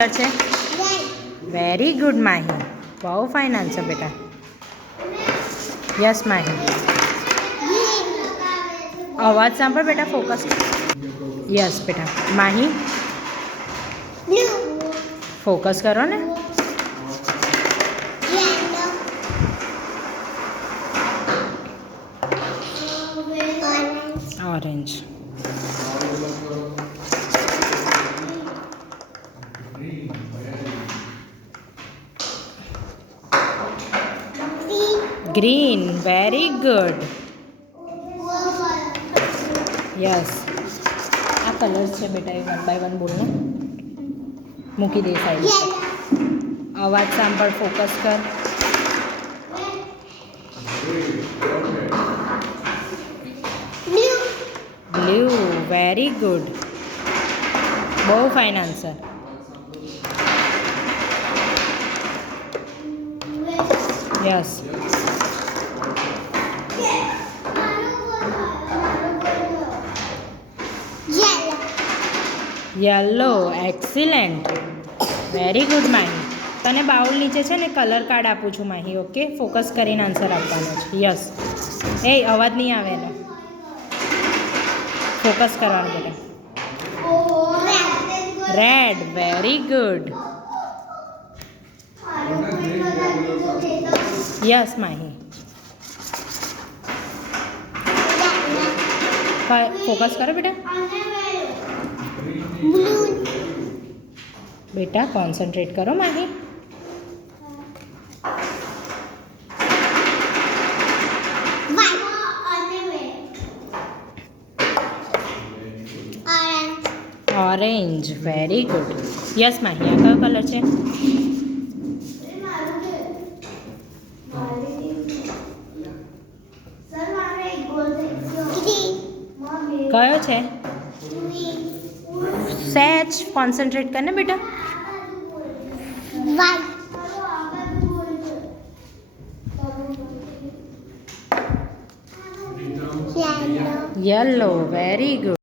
છે very good Mahi બહુ fine answer બેટા યસ માહી અવાજ સાંભળ બેટા ફોકસ યસ બેટા માહી ફોકસ કરો ને orange green very good yes આ કલર્સ છે બેટા એ 1 બાય 1 બોલને મૂકી દે સાઈડ અવાજ સાંભળ ફોકસ કર બ્લુ વેરી ગુડ બહુ fine answer yes yellow excellent very good Mahi તને બાઉલ નીચે છે ને કલર કાર્ડ આપું છું માહી ઓકે ફોકસ કરીને આન્સર આપવાનો છે યસ એ અવાજ નહીં આવે ને ફોકસ કરવાનું બેટા red very good yes Mahi ફોકસ કરો બેટા બેટા કોન્સન્ટ્રેટ કરો Mahi orange very good yes Mahi આ કયો કલર છે કયો છે સહેજ કોન્સન્ટ્રેટ કરને બેટા યલો વેરી ગુડ